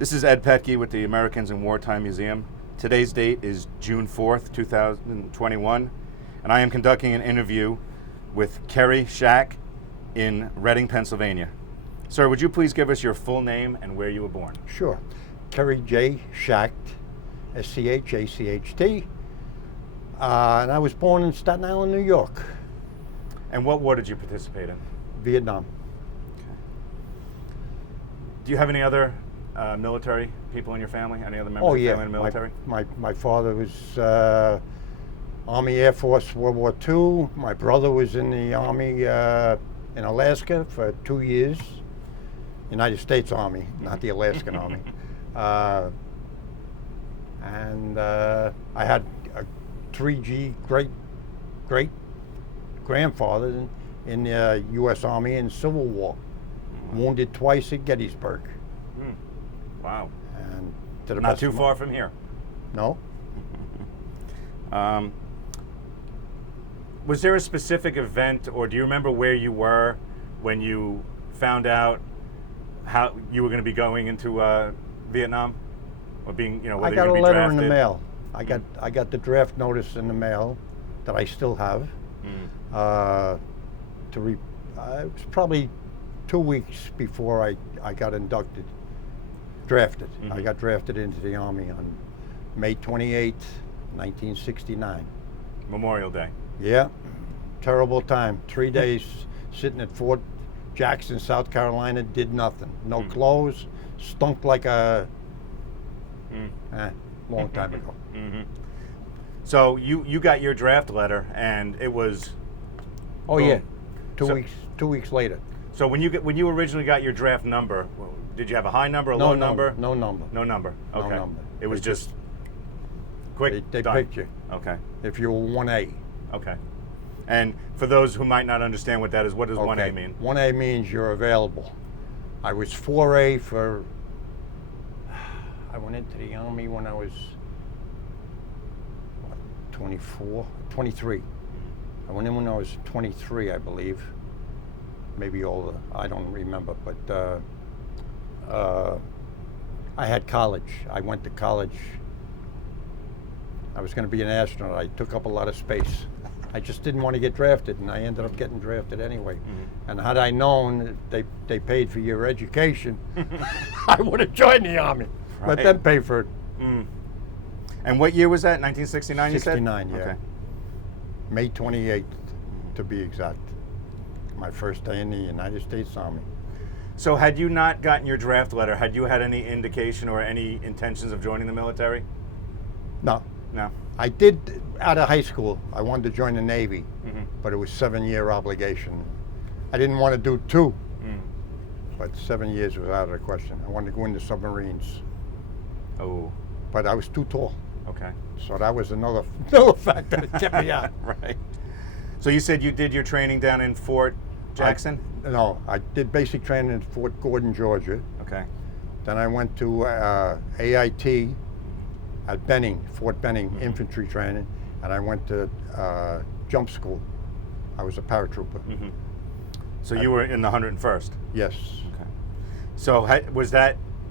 This is Ed Petke with the Americans in Wartime Museum. Today's date is June 4th, 2021, and I am conducting an interview with Kerry Schacht in Reading, Pennsylvania. Sir, would you please give us your full name and where you were born? Sure. Kerry J. Schacht, S-C-H-A-C-H-T. And I was born in Staten Island, New York. And what war did you participate in? Vietnam. Okay. Do you have any other military people in your family? Any other members of your family in the military? My father was Army Air Force World War II. My brother was in the Army in Alaska for 2 years. United States Army, not the Alaskan Army. And I had a 3G great grandfather in the U.S. Army in Civil War, wounded twice at Gettysburg. Wow. And to the not best too of far from here. No. Was there a specific event, or do you remember where you were when you found out how you were going to be going into Vietnam, or being, whether I got you a were letter drafted? in the mail. I got the draft notice in the mail that I still have. It was probably 2 weeks before I got drafted. I got drafted into the Army on May 28th, 1969. Memorial Day. Yeah, terrible time. 3 days sitting at Fort Jackson, South Carolina, did nothing. No clothes, stunk like a long time ago. So you got your draft letter, and it was. Oh boom. yeah, 2 weeks later. So when you originally got your draft number, did you have a high number, a low number? No number. No number. Okay. No number. It was just quick. They done. picked you. Okay. If you were 1A. Okay. And for those who might not understand what that is, what does 1A mean? 1A means you're available. I was 4A for. I went into the Army when I was 23. I went in when I was 23, I believe. Maybe older, I don't remember, but I had college. I went to college. I was going to be an astronaut. I took up a lot of space. I just didn't want to get drafted, and I ended up getting drafted anyway. And had I known that they paid for your education, I would have joined the Army. Right. Let them pay for it. And what year was that? 1969, you said? 69, yeah. Okay. May 28th, to be exact. My first day in the United States Army. So had you not gotten your draft letter, had you had any indication or any intentions of joining the military? No. No. I did, out of high school, I wanted to join the Navy, but it was 7-year obligation. I didn't want to do 2, but 7 years was out of the question. I wanted to go into submarines. Oh. But I was too tall. Okay. So that was another factor that kept me out. Right. So you said you did your training down in Fort Jackson? I did basic training in Fort Gordon, Georgia. Okay. Then I went to AIT at Benning, Fort Benning, infantry training, and I went to jump school. I was a paratrooper. So you were in the 101st? Yes. Okay. So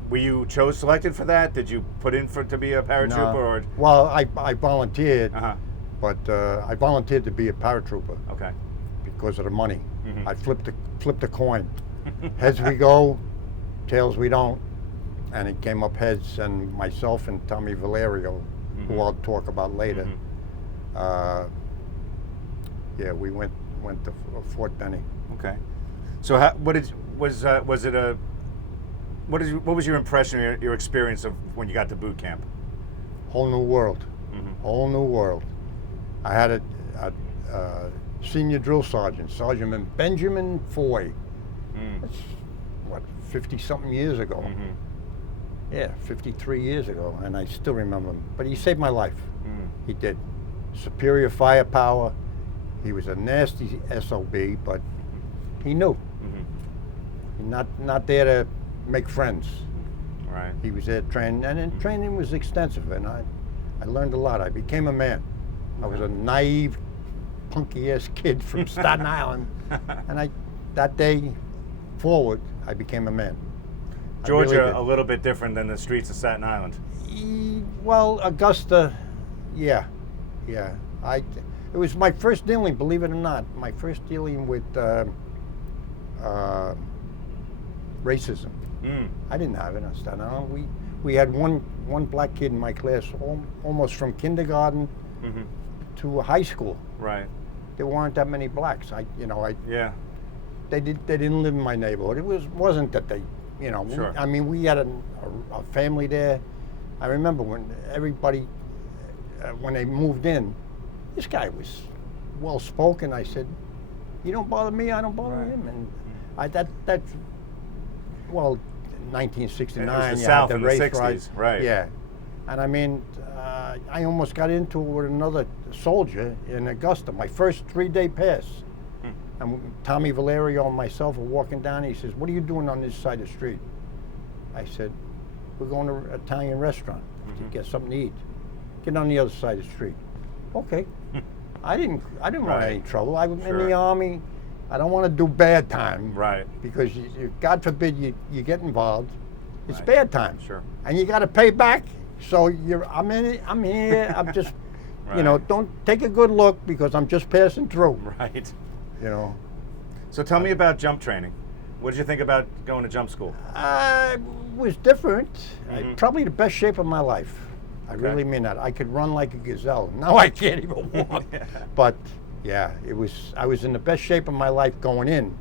were you selected for that? Did you put in to be a paratrooper? No. Or? Well, I volunteered, Uh-huh. but I volunteered to be a paratrooper Okay. because of the money. I flipped a coin. Heads we go, tails we don't. And it came up heads, and myself and Tommy Valerio, who I'll talk about later. We went to Fort Benning. Okay. So what was your impression, your experience of when you got to boot camp? Whole new world. Whole new world. I had a senior drill sergeant, Sergeant Benjamin Foy. That's, 50-something years ago. Yeah, 53 years ago, and I still remember him. But he saved my life. He did. Superior firepower. He was a nasty SOB, but he knew. He's not there to make friends. Right. He was there training, and then training was extensive, and I learned a lot. I became a man. I was a naive, punky-ass kid from Staten Island, and that day forward, I became a man. Georgia, really did. a little bit different than the streets of Staten Island. Well, Augusta, yeah. It was my first dealing, believe it or not, my first dealing with racism. I didn't have it on Staten Island. We had one black kid in my class, almost from kindergarten to high school. Right. There weren't that many blacks. Yeah. They didn't live in my neighborhood. It wasn't that they, Sure. I mean, we had a family there. I remember when everybody, when they moved in, this guy was well spoken. I said, "You don't bother me, I don't bother him." And that's well, 1969. It was the you South had in the the race 60s, riots. right. Yeah, and I mean, I almost got into it with another soldier in Augusta. My first 3-day pass. And Tommy Valerio and myself were walking down. He says, "What are you doing on this side of the street?" I said, "We're going to an Italian restaurant to get something to eat. Get on the other side of the street." Okay. I didn't want any trouble. I was in the Army. I don't want to do bad time. Right. Because God forbid you get involved. It's bad time. Sure. And you got to pay back. So I'm in it. I'm here. I'm just, don't take a good look because I'm just passing through. Right. So tell me about jump training. What did you think about going to jump school? It was different. Probably the best shape of my life. I really mean that. I could run like a gazelle. Now I can't even walk. But yeah, I was in the best shape of my life going in.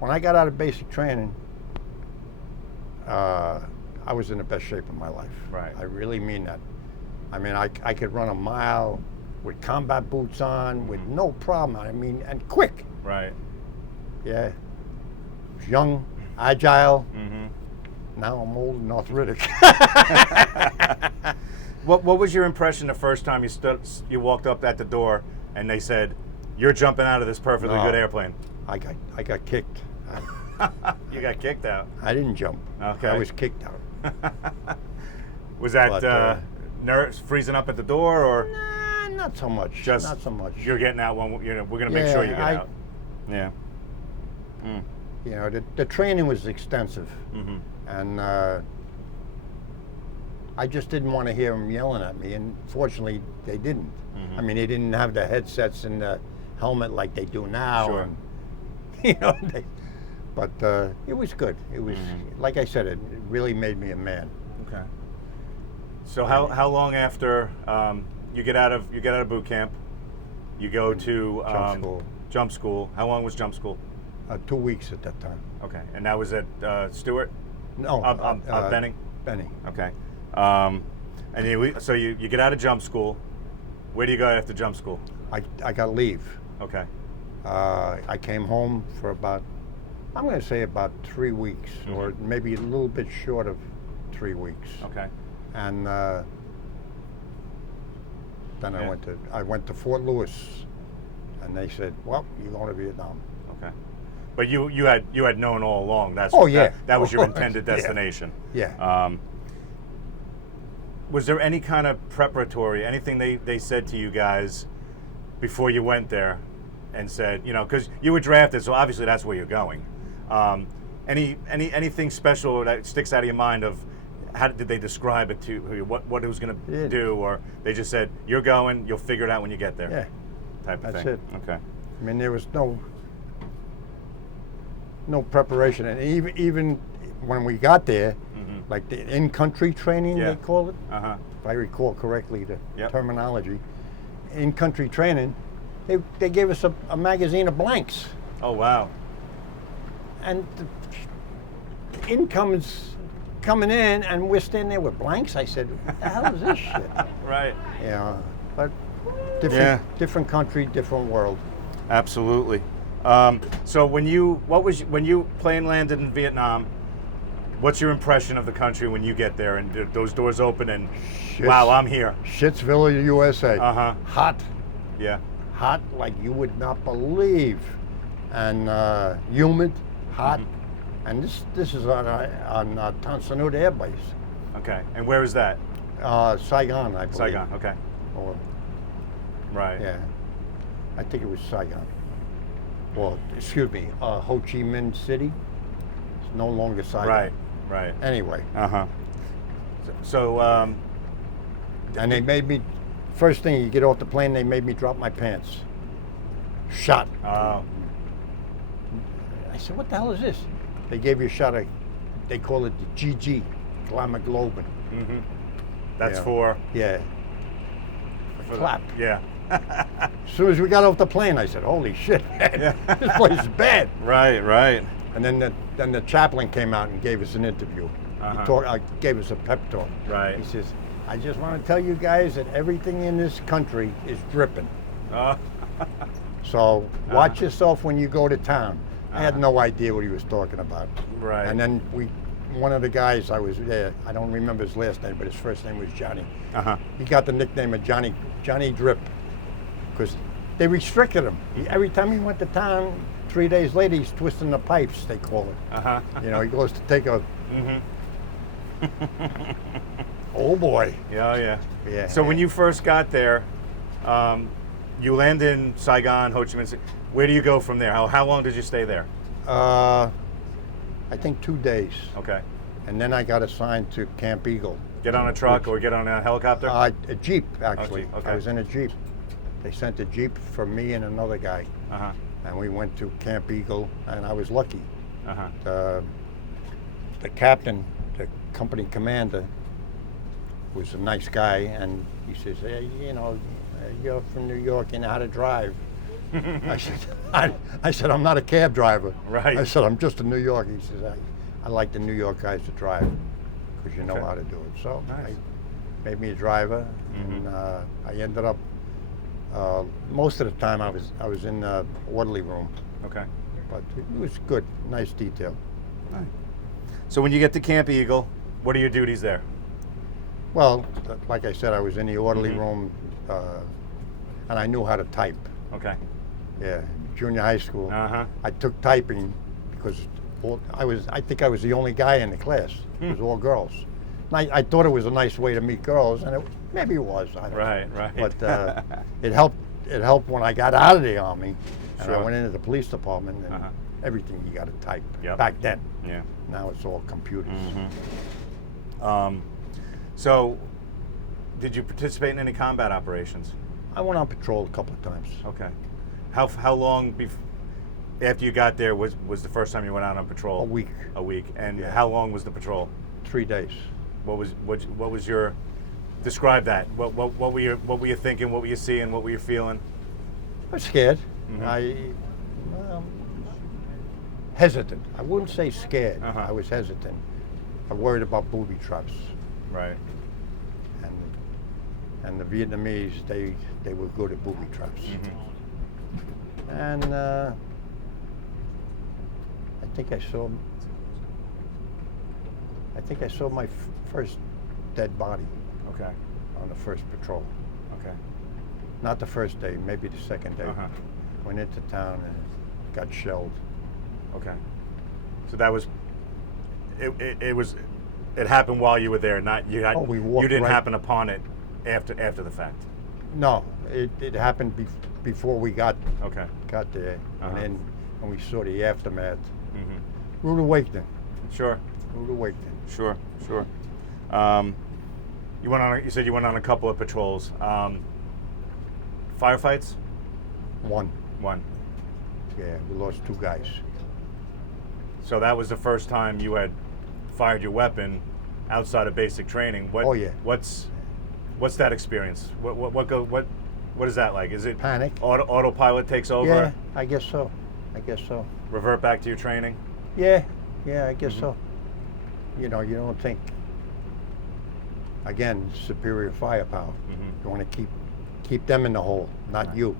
When I got out of basic training, I was in the best shape of my life. Right. I really mean that. I mean, I could run a mile with combat boots on with no problem. I mean, and quick. Right. Yeah. Young, agile. Now I'm old and arthritic. What was your impression the first time you walked up at the door and they said, "You're jumping out of this perfectly good airplane"? I got kicked. You got kicked out. I didn't jump. Okay. I was kicked out. Was that nerves freezing up at the door, or? Nah, not so much. Just not so much. You're getting out when we're going to make sure you get out. Yeah. The training was extensive, and I just didn't want to hear them yelling at me, and fortunately they didn't. I mean, they didn't have the headsets and the helmet like they do now. Sure. And, but it was good. It was, like I said, it really made me a man. Okay. So how long after you get out of boot camp, you go to jump school? How long was jump school? 2 weeks at that time. Okay, and that was at Stewart? No, Benning. Benning. Okay, and so you get out of jump school. Where do you go after jump school? I got leave. Okay. I came home for about, I'm going to say about 3 weeks, or maybe a little bit short of 3 weeks. Okay. And then I went to Fort Lewis, and they said, "Well, you're going to Vietnam." Okay. But you had known all along that was your intended destination. Yeah. Was there any kind of preparatory, anything they said to you guys before you went there and said, because you were drafted, so obviously that's where you're going. Anything special that sticks out of your mind of how did they describe it to you, what it was going to do, or they just said, "You're going, you'll figure it out when you get there"? Yeah. Type of That's thing. it. Okay. I mean, there was no preparation, and even when we got there, like the in-country training they call it, if I recall correctly the terminology, in-country training, they gave us a magazine of blanks. Oh wow! And the income's coming in, and we're standing there with blanks. I said, "What the hell is this shit?" Right. Yeah, but different country, different world. Absolutely. So when you plane landed in Vietnam, what's your impression of the country when you get there and those doors open and wow, I'm here? Shitsville, USA. Hot. Yeah. Hot like you would not believe, and humid, hot. And this is on Tan Son Nhut Air Base. Okay. And where is that? Saigon, I believe. Saigon. Okay. Or, right. Yeah. I think it was Saigon. Well, excuse me, Ho Chi Minh City. It's no longer Saigon. Right. Right. Anyway, So, and they made me, first thing you get off the plane, they made me drop my pants. Shot. oh, I said, what the hell is this? They gave you a shot of, they call it the GG, globin. that's Yeah. for Yeah. the- Clap. Yeah. As soon as we got off the plane, I said, holy shit, man, this place is bad. Right. And then the chaplain came out and gave us an interview. He gave us a pep talk. Right. He says, I just want to tell you guys that everything in this country is dripping. So watch yourself when you go to town. I had no idea what he was talking about. Right. And then one of the guys I was there, I don't remember his last name, but his first name was Johnny. He got the nickname of Johnny Drip because they restricted him. Every time he went to town, 3 days later, he's twisting the pipes, they call it. You know, he goes to take a... Oh boy. Yeah. Yeah. So when you first got there, you land in Saigon, Ho Chi Minh City. Where do you go from there? How long did you stay there? I think 2 days. Okay. And then I got assigned to Camp Eagle. Get on a truck or get on a helicopter? A Jeep, actually. Jeep, okay. I was in a Jeep. They sent a Jeep for me and another guy. And we went to Camp Eagle, and I was lucky. The captain, the company commander, was a nice guy, and he says, hey, you know, you're from New York, you know how to drive. I said, I'm not a cab driver. Right. I said, I'm just a New Yorker. He says, I like the New York guys to drive because you know how to do it. So nice. I made me a driver, and I ended up, most of the time I was in the orderly room. Okay. But it was good, nice detail. Nice. So when you get to Camp Eagle, what are your duties there? Well, like I said, I was in the orderly room, and I knew how to type. Okay. Yeah, junior high school. I took typing because I think I was the only guy in the class. It was all girls. And I thought it was a nice way to meet girls, and maybe it was. I don't know. Right. But it helped. It helped when I got out of the Army, and Sure. I went into the police department, and everything you got to type. Back then. Yeah. Now it's all computers. So, did you participate in any combat operations? I went on patrol a couple of times. Okay. How long after you got there was the first time you went out on patrol? A week. A week. And Yeah. how long was the patrol? 3 days. What was your describe that? What were you thinking? What were you seeing? What were you feeling? I was scared. Hesitant. I wouldn't say scared. I was hesitant. I worried about booby traps. Right. And the Vietnamese, they were good at booby traps. And I think I saw my first dead body. Okay. On the first patrol. Okay. Not the first day, maybe the second day. Went into town and got shelled. Okay. So that was it happened while you were there, not you. We walked you didn't right. happen upon it after the fact. No, it happened before we got there, and then when we saw the aftermath. Rude awakening. Sure. Rude awakening. Sure. You said you went on a couple of patrols. Firefights? One. Yeah, we lost 2 guys. So that was the first time you had fired your weapon outside of basic training. Oh yeah. What's that experience? What is that like? Is it panic? Autopilot takes over? Yeah, I guess so. Revert back to your training? Yeah, I guess so. You know, you don't think. Again, superior firepower. You want to keep them in the hole, not you.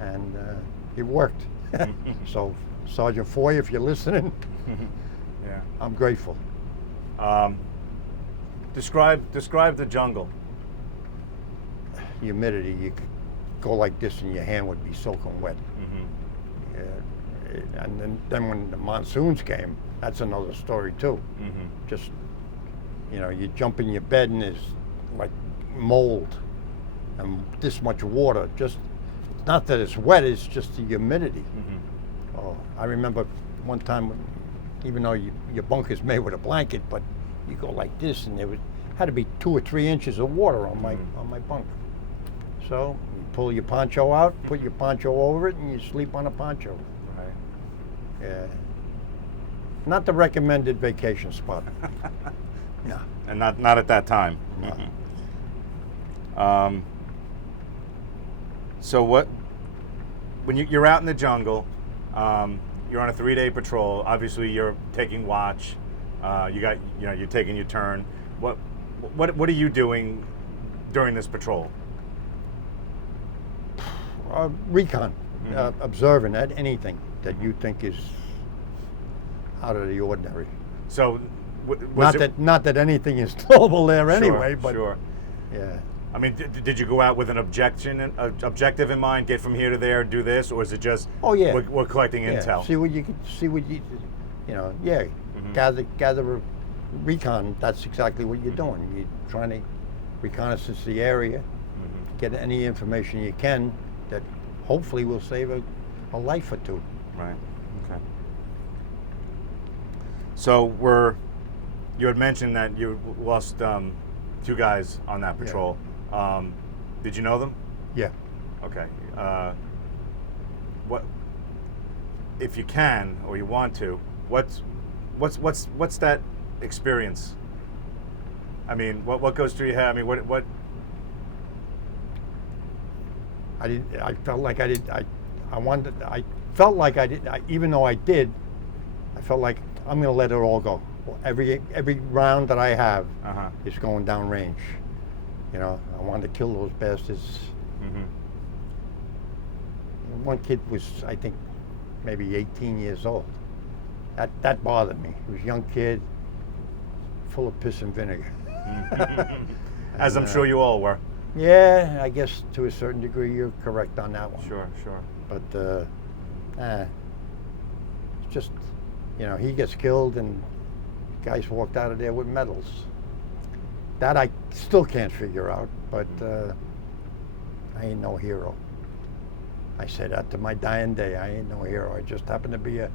And it worked. So, Sergeant Foy, if you're listening, yeah, I'm grateful. Describe the jungle. Humidity, you could go like this and your hand would be soaking wet. And then when the monsoons came, that's another story too. Just, you know, you jump in your bed and there's like mold and this much water. Just, not that it's wet, it's just the humidity. Oh, I remember one time even though your bunk is made with a blanket, but you go like this, and had to be 2 or 3 inches of water on my bunk. So you pull your poncho out, put your poncho over it, and you sleep on a poncho. Right. Yeah. Not the recommended vacation spot. No. And not at that time. No. So when you're out in the jungle, you're on a 3-day patrol. Obviously, you're taking watch. You're taking your turn. What are you doing during this patrol? Recon, observing anything that you think is out of the ordinary. So, not that anything is knowable there anyway, but sure. Yeah. I mean, did you go out with an objective in mind? Get from here to there, do this, or is it just? Oh yeah. We're collecting intel. See what you Yeah. Gather recon. That's exactly what you're doing. You're trying to reconnaissance the area, get any information you can that hopefully will save a life or two. Right. Okay. So you had mentioned that you lost 2 guys on that patrol. Yeah. Did you know them? Yeah. Okay. What, if you can or you want to, what's that experience? I mean, what goes through your head? I mean, what? I felt like I did. I felt like I did. Even though I did, I felt like I'm going to let it all go. Every round that I have is going down range. I wanted to kill those bastards. One kid was, I think, maybe 18 years old. That bothered me. He was a young kid, full of piss and vinegar. As I'm sure you all were. Yeah, I guess to a certain degree you're correct on that one. Sure. But it's just, he gets killed and guys walked out of there with medals. That I still can't figure out, but I ain't no hero. I say that to my dying day. I ain't no hero. I just happen to be a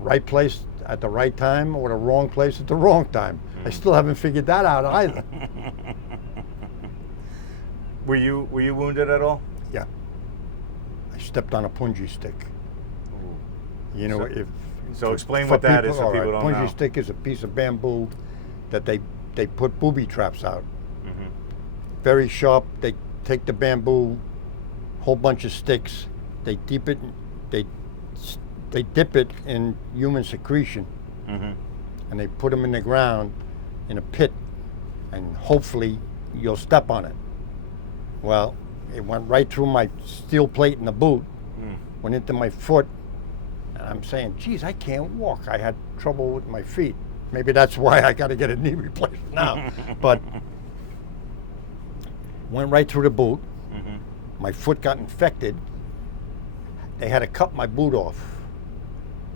right place at the right time or the wrong place at the wrong time. I still haven't figured that out either. Were you wounded at all? Yeah. I stepped on a punji stick. Ooh. So explain what that is so people don't know. Punji stick is a piece of bamboo that they put booby traps out. Very sharp. They take the bamboo, whole bunch of sticks. They dip it. They dip it in human secretion, and they put them in the ground in a pit, and hopefully you'll step on it. Well, it went right through my steel plate in the boot, went into my foot, and I'm saying, geez, I can't walk. I had trouble with my feet. Maybe that's why I got to get a knee replacement now. But went right through the boot. My foot got infected. They had to cut my boot off.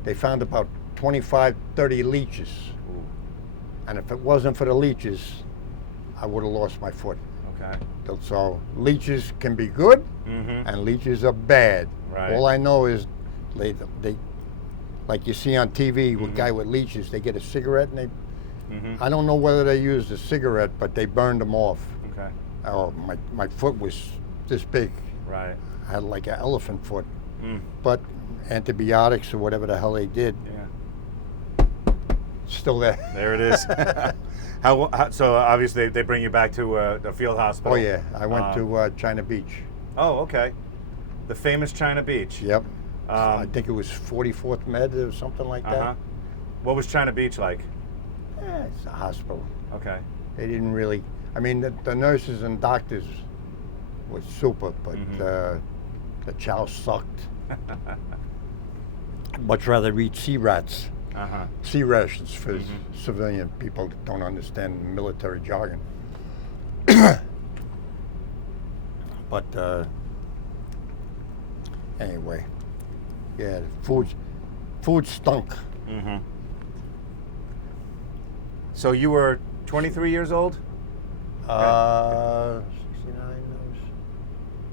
They found about 25, 30 leeches. Ooh. And if it wasn't for the leeches, I would have lost my foot. Okay. So leeches can be good, and leeches are bad. Right. All I know is they like you see on TV with guy with leeches, they get a cigarette and I don't know whether they used a cigarette, but they burned them off. Okay. Oh, my foot was this big. Right. I had like an elephant foot. But antibiotics or whatever the hell they did, still there. There it is. So obviously they bring you back to the field hospital. Oh yeah, I went to China Beach. Oh, okay. The famous China Beach. Yep. I think it was 44th Med or something like that. What was China Beach like? It's a hospital. Okay. They didn't really, I mean, the nurses and doctors were super, but the chow sucked. I'd much rather eat sea rats. Sea rations for civilian people that don't understand military jargon. But anyway, yeah, the food stunk. So you were 23 years old? 69.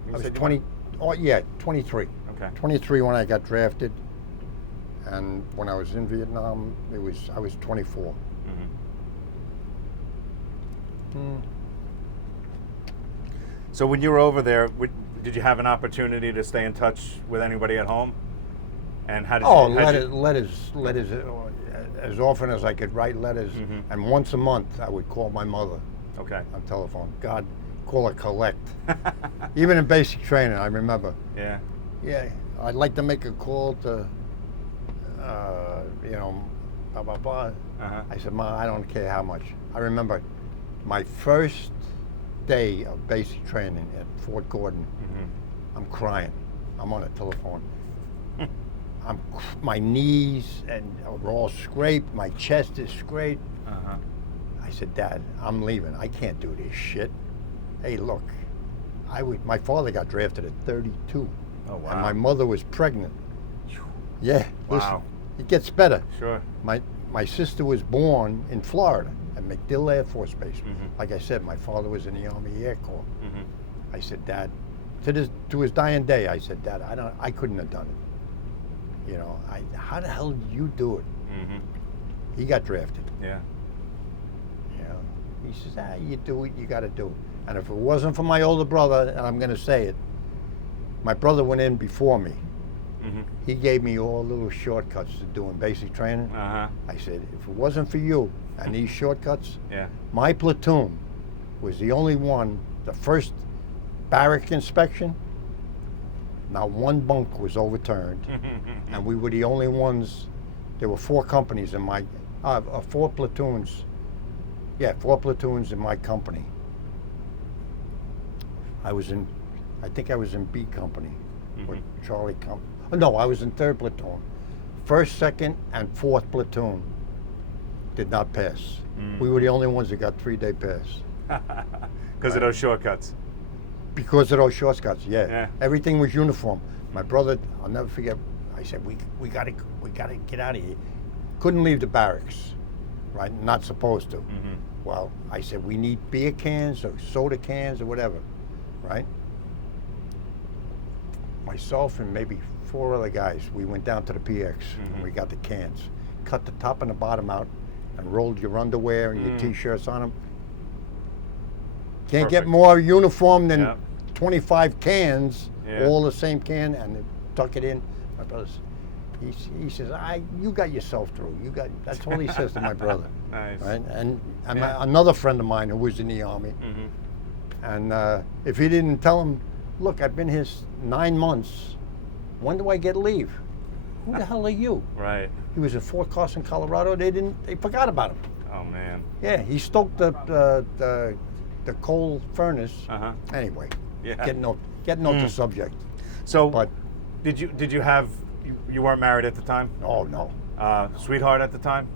I was 20. Oh yeah, 23. Okay. 23 when I got drafted, And when I was in Vietnam, I was 24. So when you were over there, did you have an opportunity to stay in touch with anybody at home? And how did letters, as often as I could write letters. And once a month, I would call my mother. Okay. On telephone. God, call her collect. Even in basic training, I remember. Yeah. Yeah, I'd like to make a call to, blah, blah, blah. I said, Ma, I don't care how much. I remember my first day of basic training at Fort Gordon. I'm crying. I'm on a telephone. My knees are all scraped. My chest is scraped. I said, Dad, I'm leaving. I can't do this shit. Hey, look, my father got drafted at 32. Oh, wow. And my mother was pregnant. Yeah. Wow. Listen, it gets better. Sure. My sister was born in Florida at MacDill Air Force Base. Like I said, my father was in the Army Air Corps. I said, Dad, to his dying day, I said, Dad, I couldn't have done it. You know, how the hell did you do it? He got drafted. Yeah. You know, he says, you do it, you got to do it. And if it wasn't for my older brother, and I'm going to say it, my brother went in before me. He gave me all little shortcuts to doing basic training. I said, if it wasn't for you and these shortcuts, my platoon was the only one, the first barrack inspection, not one bunk was overturned. And we were the only ones. There were 4 companies in my, 4 platoons. Yeah, 4 platoons in my company. I think I was in B company with Charlie company. No, I was in 3rd platoon. 1st, 2nd, and 4th platoon did not pass. We were the only ones that got 3-day pass. Because of those shortcuts. Because of those shortcuts, yeah. Everything was uniform. My brother, I'll never forget. I said, we gotta get out of here. Couldn't leave the barracks, right? Not supposed to. Well, I said, we need beer cans or soda cans or whatever, right? Myself and maybe 4 other guys, we went down to the PX and we got the cans. Cut the top and the bottom out and rolled your underwear and your t-shirts on them. Can't get more uniform than 25 cans, all the same can, and tuck it in. My brother's, he says, you got yourself through. That's all he says to my brother. Nice. Right? And another friend of mine who was in the Army, and if he didn't tell him, look, I've been here 9 months. When do I get leave? Who the hell are you? Right. He was in Fort Carson, Colorado. They forgot about him. Oh man. Yeah, he stoked the coal furnace. Anyway, getting off the subject. So, but did you have you weren't married at the time? Oh no. Sweetheart at the time?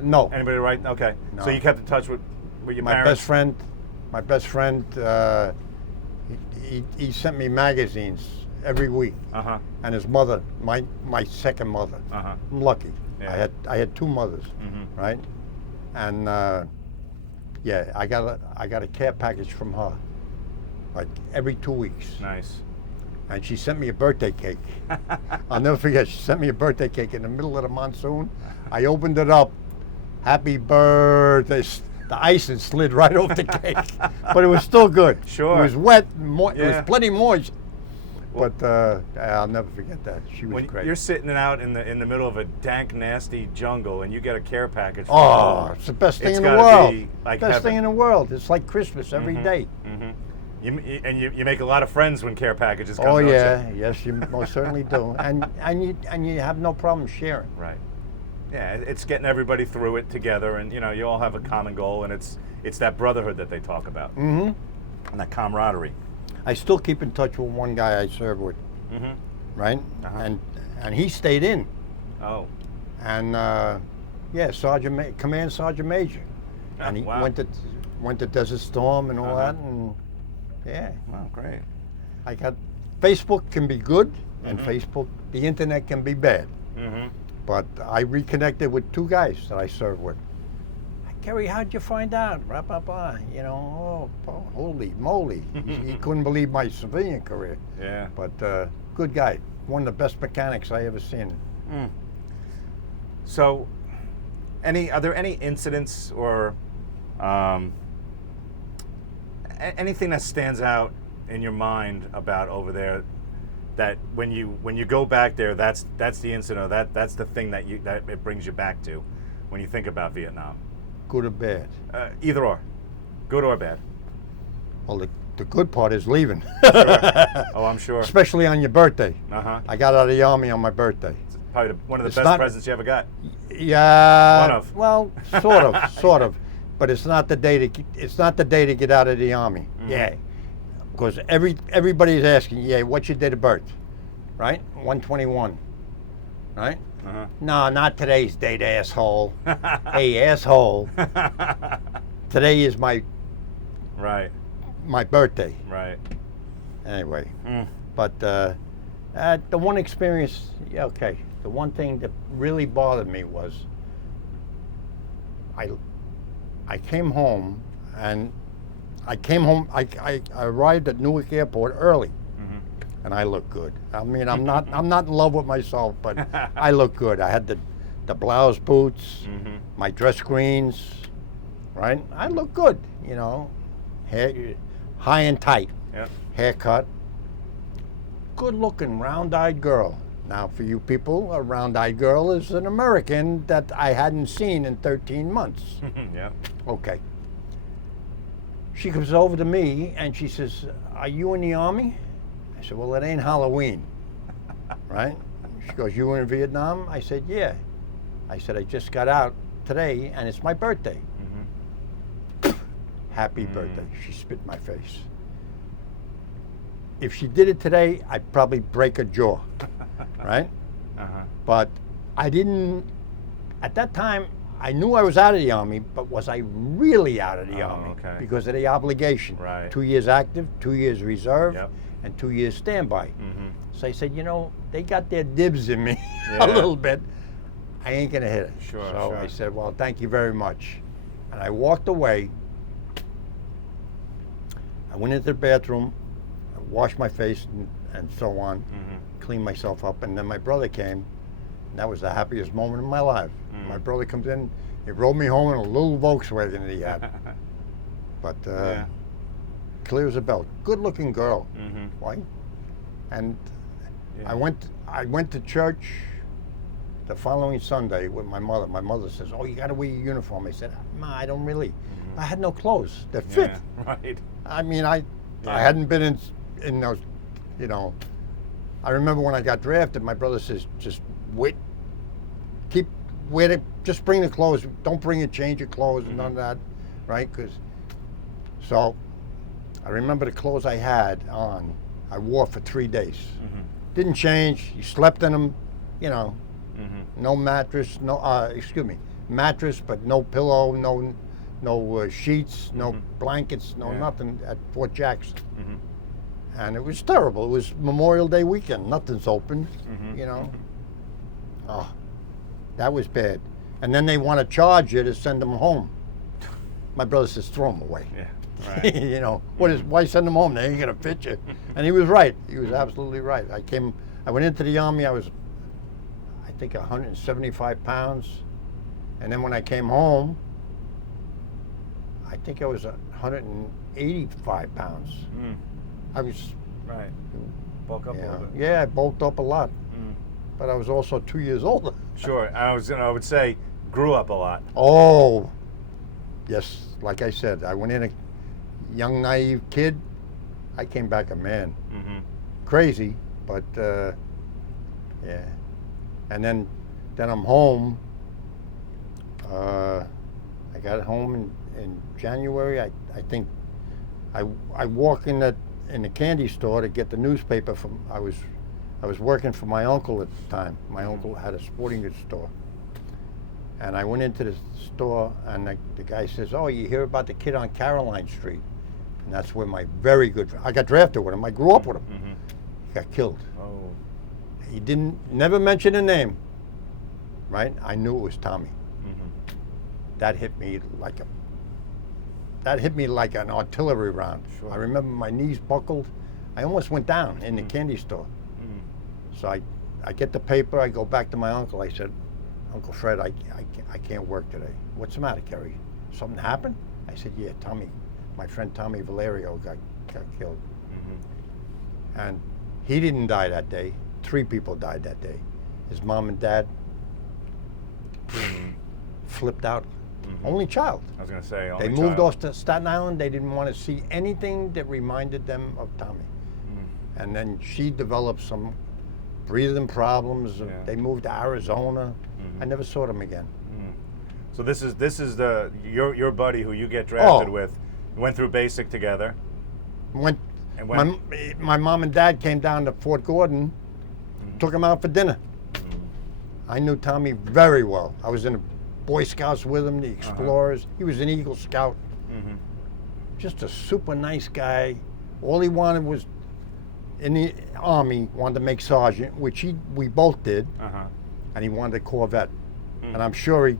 No. Anybody right? Okay. No. So you kept in touch with your my parents? My best friend. He sent me magazines every week. And his mother, my second mother. I'm lucky. Yeah. I had 2 mothers, right? And I got a care package from her, like every 2 weeks. Nice. And she sent me a birthday cake. I'll never forget. She sent me a birthday cake in the middle of the monsoon. I opened it up. Happy birthday. The icing slid right off the cake, but it was still good. Sure. It was wet. It was plenty moist. But I'll never forget that. She was when great. You're sitting out in the middle of a dank, nasty jungle, and you get a care package. It's the best thing in the world. Like best heaven. thing in the world. It's like Christmas every day. You make a lot of friends when care packages come. Oh don't yeah, you? yes, you most certainly do. And you have no problem sharing. Right. Yeah, it's getting everybody through it together, and you all have a common goal, and it's that brotherhood that they talk about, and that camaraderie. I still keep in touch with one guy I served with, right? And he stayed in. Oh. And Command Sergeant Major, and he went to Desert Storm and all that, and Wow, great. Facebook can be good, and the internet can be bad. But I reconnected with 2 guys that I served with. Kerry, how'd you find out? Blah, blah, blah. Holy moly. He couldn't believe my civilian career. Yeah. But good guy. One of the best mechanics I ever seen. So, are there any incidents or anything that stands out in your mind about over there that when you go back there, that's the incident, or that's the thing that it brings you back to when you think about Vietnam? Good or bad? Either or, good or bad. Well, the good part is leaving. Sure. Oh, I'm sure. Especially on your birthday. Uh-huh. I got out of the Army on my birthday. It's probably one of the It's best not- presents you ever got. Yeah. One of. Well, sort of. But it's not the day to get out of the Army. Mhm. Yeah. Because everybody's asking, yeah, what's your date of birth? Right? 121. Right? Uh-huh. No, not today's date, asshole. Hey, asshole. Today is my birthday. Right. Anyway. Mm. But the one experience, yeah, okay. The one thing that really bothered me was I came home, and I arrived at Newark Airport early, Mm-hmm. and I looked good. I mean, I'm not in love with myself, but I look good. I had the blouse boots, Mm-hmm. my dress greens, right? I look good, you know, hair high and tight, Yep. haircut, good looking, round-eyed girl. Now, for you people, a round-eyed girl is an American that I hadn't seen in 13 months. Yeah. Okay. She comes over to me and she says, "Are you in the Army?" I said, "Well, it ain't Halloween." Right? She goes, "You were in Vietnam?" I said, "Yeah." I said, "I just got out today and it's my birthday." Mm-hmm. Happy birthday. She spit in my face. If she did it today, I'd probably break her jaw. Right? Uh-huh. But I didn't, at that time, I knew I was out of the Army, but was I really out of the Oh, Army? okay. Because of the obligation. Right. 2 years active, 2 years reserve, Yep. and 2 years standby. Mm-hmm. So I said, you know, they got their dibs in me Yeah. a little bit. I ain't gonna hit it. Sure, So sure. I said, well, thank you very much. And I walked away. I went into the bathroom, I washed my face and so on, Mm-hmm. cleaned myself up, and then my brother came. And that was the happiest moment of my life. Mm. My brother comes in, he rode me home in a little Volkswagen that he had. But Yeah. clear as a bell. Good looking girl, Mm-hmm. white. And Yeah. I went to church the following Sunday with my mother. My mother says, "Oh, you got to wear your uniform." I said, "Ma, I don't really. Mhm. I had no clothes that fit." Yeah. Right. I mean, I Yeah. hadn't been in those, you know. I remember when I got drafted, my brother says, "Just wait, just bring the clothes. Don't bring a change of clothes and none of that, right?" So I remember the clothes I had on, I wore for 3 days. Mm-hmm. Didn't change. You slept in them, you know. Mm-hmm. No mattress, mattress, but no pillow, no sheets, no Mhm. blankets, no Yeah. nothing at Fort Jackson. Mm-hmm. And it was terrible. It was Memorial Day weekend. Nothing's open, Mhm. you know. Oh, that was bad. And then they want to charge you to send them home. My brother says, throw them away. Yeah. Right. You know, why send them home? They ain't gonna fit you. And he was right. He was absolutely right. I went into the Army, I was, I think, 175 pounds. And then when I came home, I think I was 185 pounds. Mm. I was, Right. Bulk up a little bit. yeah, I bulked up a lot. Mm. But I was also 2 years older. Sure. I would say grew up a lot. Oh, yes. Like I said, I went in a young, naive kid. I came back a man. Mm-hmm. Crazy, but yeah. And then I'm home. I got home in January. I think I walk in the candy store to get the newspaper from. I was working for my uncle at the time. My uncle had a sporting goods store. And I went into the store, and the guy says, "Oh, you hear about the kid on Caroline Street?" And that's where my very good friend, I got drafted with him. I grew up with him. Mm-hmm. He got killed. Oh. He never mentioned a name, right? I knew it was Tommy. Mm-hmm. That hit me like an artillery round. Sure. I remember my knees buckled. I almost went down in the candy store. Mm-hmm. So I get the paper, I go back to my uncle. I said, Uncle Fred, I can't work today. What's the matter, Kerry? Something happened? I said, yeah, Tommy, my friend Tommy Valerio got killed. And he didn't die that day. 3 people died that day. His mom and dad flipped out. Only child. I was going to say, They moved off to Staten Island. They didn't want to see anything that reminded them of Tommy. And then she developed some breathing problems. Yeah. They moved to Arizona. I never saw them again. So this is your buddy who you get drafted with. Went through basic together. My mom and dad came down to Fort Gordon, took him out for dinner. I knew Tommy very well. I was in the Boy Scouts with him, the Explorers. He was an Eagle Scout. Just a super nice guy. All he wanted was, in the Army, wanted to make sergeant, which we both did, and he wanted a Corvette. And I'm sure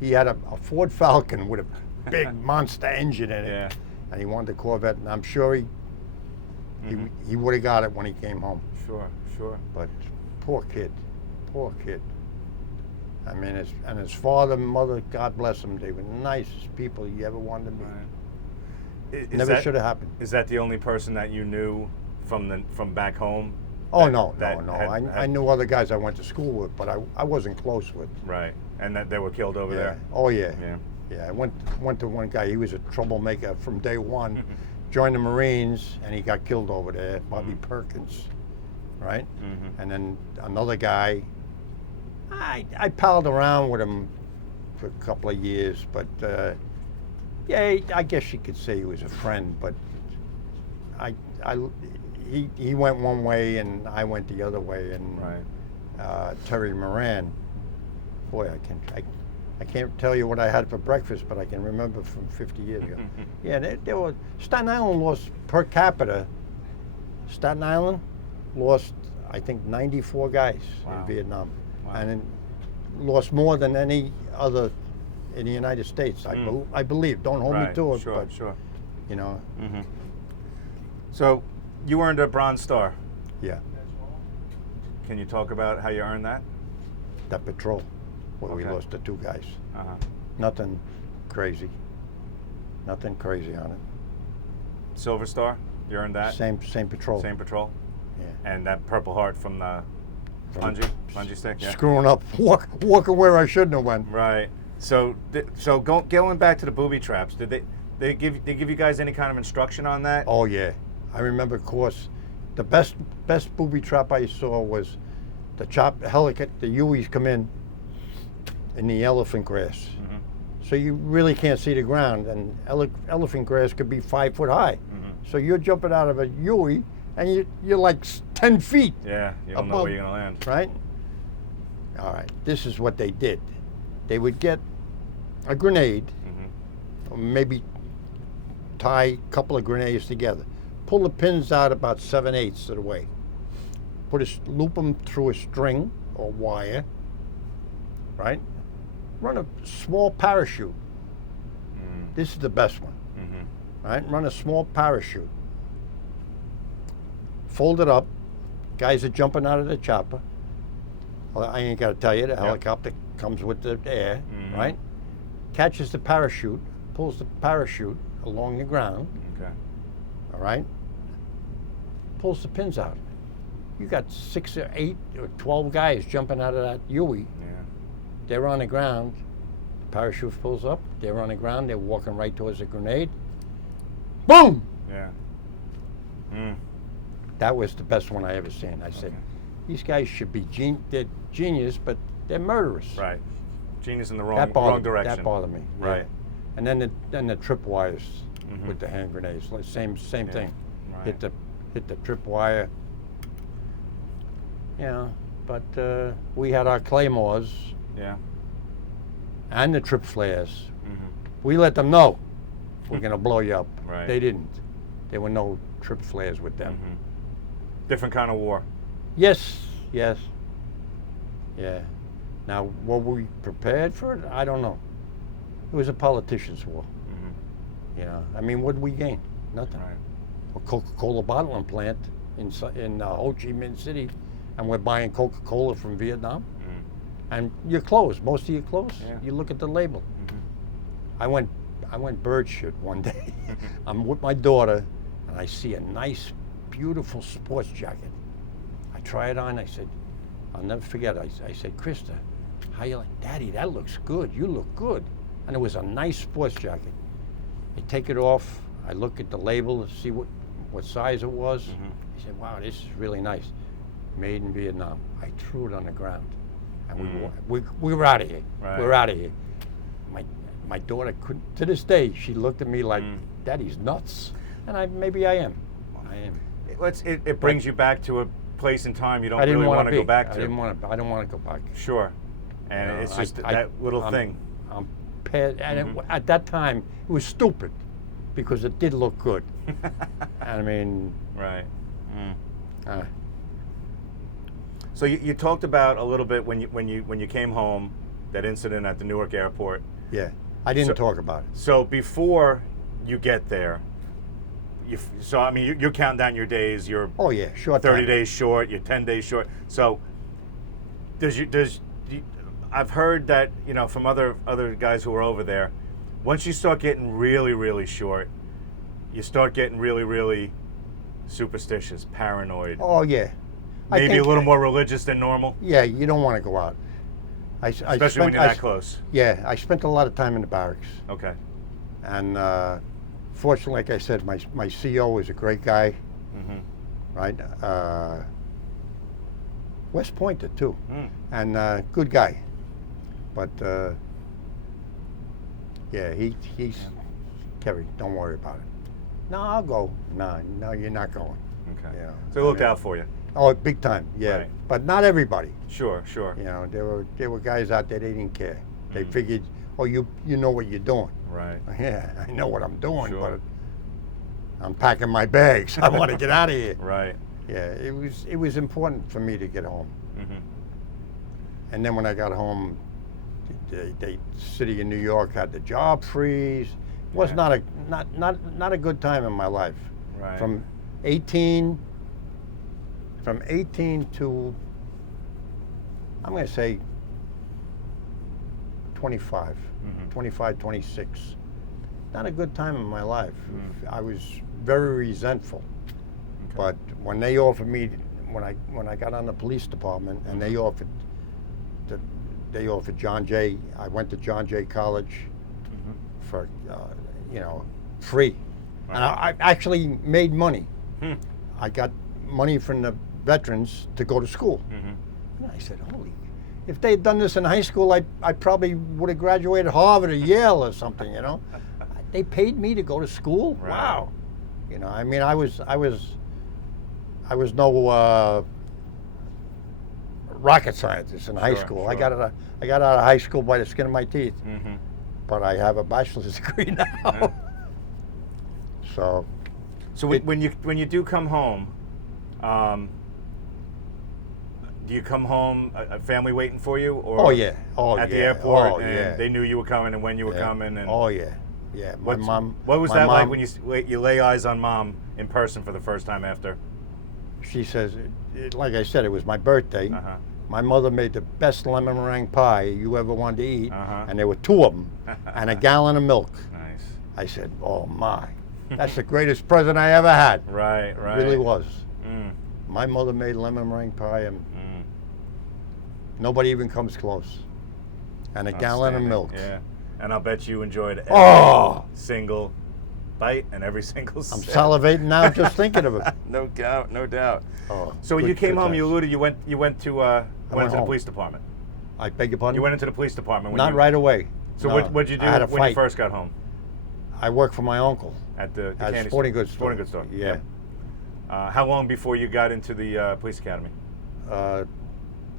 he had a Ford Falcon with a big monster engine in it, and he wanted a Corvette, and I'm sure he would have got it when he came home. Sure. But poor kid. I mean, his father and mother, God bless them, they were the nicest people you ever wanted to meet. Never should have happened. Is that the only person that you knew from back home? Oh, no. I knew other guys I went to school with, but I wasn't close with. Right, and that they were killed over there? Oh, yeah. I went to one guy, he was a troublemaker from day one, joined the Marines, and he got killed over there, Bobby Perkins, right? And then another guy, I palled around with him for a couple of years, but I guess you could say he was a friend, but he went one way and I went the other way, and Terry Moran, boy, I can't tell you what I had for breakfast, but I can remember from 50 years ago. There were Staten Island lost per capita. Staten Island lost, I think, 94 guys in Vietnam, and then lost more than any other in the United States. I believe. Don't hold me to it, but you know. So you earned a Bronze Star. Yeah. Can you talk about how you earned that? That patrol, where we lost the 2 guys. Nothing crazy. Nothing crazy on it. Silver Star, you earned that? Same patrol. Same patrol? Yeah. And that Purple Heart from the bungee stick? Yeah. Screwing up, walking where I shouldn't have went. Right. So going back to the booby traps, did they give you guys any kind of instruction on that? Oh yeah, I remember. Of course, the best booby trap I saw was the helicopter. The Hueys come in the elephant grass, so you really can't see the ground, and elephant grass could be 5 foot high. So you're jumping out of a Huey, and you're like 10 feet. Yeah, you don't know where you're gonna land. Right. All right. This is what they did. They would get a grenade, or maybe tie a couple of grenades together, pull the pins out about 7/8 of the way, loop them through a string or wire, right? Run a small parachute. This is the best one, right? Run a small parachute. Fold it up. Guys are jumping out of the chopper. Well, I ain't got to tell you, the helicopter comes with the air, right? Catches the parachute, pulls the parachute along the ground. Okay. All right? Pulls the pins out. You got 6 or 8 or 12 guys jumping out of that Huey. Yeah. They're on the ground. The parachute pulls up. They're on the ground. They're walking right towards the grenade. Boom! Yeah. That was the best one I ever seen. I said, these guys should be they're genius, but they're murderous. Right. Genius in the wrong direction. That bothered me. Right. Yeah. And then the trip wires with the hand grenades. Same thing. Right. Hit the trip wire. Yeah. But we had our claymores. Yeah. And the trip flares. We let them know we're gonna blow you up. Right. They didn't. There were no trip flares with them. Different kind of war. Yes. Yeah. Now, were we prepared for it? I don't know. It was a politician's war. You know, I mean, what did we gain? Nothing. Right. A Coca-Cola bottling plant in Ho Chi Minh City, and we're buying Coca-Cola from Vietnam. And your clothes, most of your clothes, Yeah. you look at the label. I went bird shit one day. I'm with my daughter, and I see a nice, beautiful sports jacket. I try it on. I said, I'll never forget. I said, Krista, how you like, Daddy? That looks good. You look good. And it was a nice sports jacket. I take it off. I look at the label to see what size it was. I said, wow, this is really nice. Made in Vietnam. I threw it on the ground, and we were out of here. Right. We were out of here. My daughter couldn't. To this day, she looked at me like, Daddy's nuts, and maybe I am. I am. It brings you back to a place in time you don't I didn't really want to be. go back to. I don't want to go back. Sure. And You know, it's just that little thing. I'm pissed, and at that time it was stupid because it did look good. I mean, Right. uh, So you talked about a little bit when you came home, that incident at the Newark airport. yeah, I didn't talk about it. So before you get there, I mean you're counting down your days. You're Oh yeah, short 30 time. days short. You're 10 days short. So I've heard that from other guys who were over there, once you start getting really really short, you start getting really really superstitious, paranoid, Oh yeah. I maybe a think- little more religious than normal, Yeah, you don't want to go out. especially when you're that close. Yeah, I spent a lot of time in the barracks, Okay. and fortunately, like I said, my CO is a great guy, right? West Pointer too, and good guy, but yeah, he's Kerry. Don't worry about it. No, I'll go. No, you're not going. Okay. Yeah. So they looked out for you. Oh, big time, yeah. Right. But not everybody. Sure. You know, there were guys out there, they didn't care. They figured, oh, you know what you're doing. Right. Yeah, I know what I'm doing, Sure. but I'm packing my bags. I want to get out of here. Right. Yeah, it was important for me to get home. And then when I got home, the city of New York had the job freeze. It was not a good time in my life. Right. From 18 to, I'm going to say 25, 25, 26. Not a good time in my life. I was very resentful. But when they offered me, when I got on the police department, and they offered John Jay, I went to John Jay College for free, and I actually made money. I got money from the veterans to go to school. And I said, holy, if they had done this in high school, I probably would have graduated Harvard or Yale or something, you know. They paid me to go to school. Right. Wow. You know, I mean, I was no rocket scientist in high school. Sure. I got out of high school by the skin of my teeth. But I have a bachelor's degree now. So when you do come home, do you come home a family waiting for you, or oh yeah, at the airport, and they knew you were coming and when you were coming, and oh yeah. My mom. What was my that like mom, when you lay eyes on Mom in person for the first time after? She says, like I said, it was my birthday. My mother made the best lemon meringue pie you ever wanted to eat, and there were 2 of them, and a gallon of milk. Nice. I said, oh my, that's the greatest present I ever had. Right. It really was. My mother made lemon meringue pie, and nobody even comes close. And a gallon of milk. Yeah. And I'll bet you enjoyed every single bite and every single I'm sip. salivating now just thinking of it. No doubt. Oh, So when you came home, times. you alluded you went to went the home. police department. I beg your pardon? You went into the police department. When Not right away. So No, what'd you do I had a when you fight. first got home? I worked for my uncle At the at candy Sporting store. Goods store. Sporting Goods store. Yeah. How long before you got into the police academy? I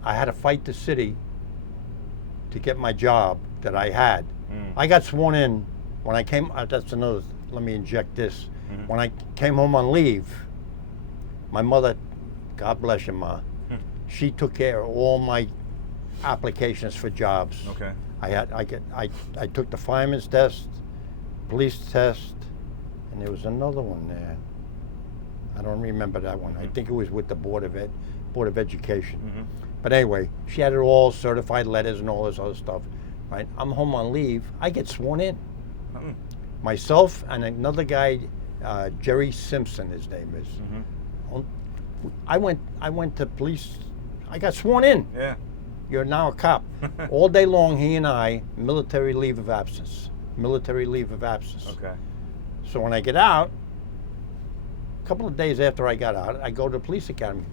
had to fight the city to get my job that I had. I got sworn in when I came. That's another. Let me inject this. When I came home on leave, my mother, God bless you, Ma, she took care of all my applications for jobs. Okay. I took the fireman's test, police test, and there was another one there. I don't remember that one. I think it was with the Board of Education. Mm-hmm. But anyway, she had it all certified letters and all this other stuff. Right? I'm home on leave. I get sworn in. Mm. Myself and another guy, Jerry Simpson, his name is. Mm-hmm. I went to police. I got sworn in. Yeah. You're now a cop. All day long, he and I, military leave of absence. Military leave of absence. Okay. So when I get out, a couple of days after I got out, I go to the police academy.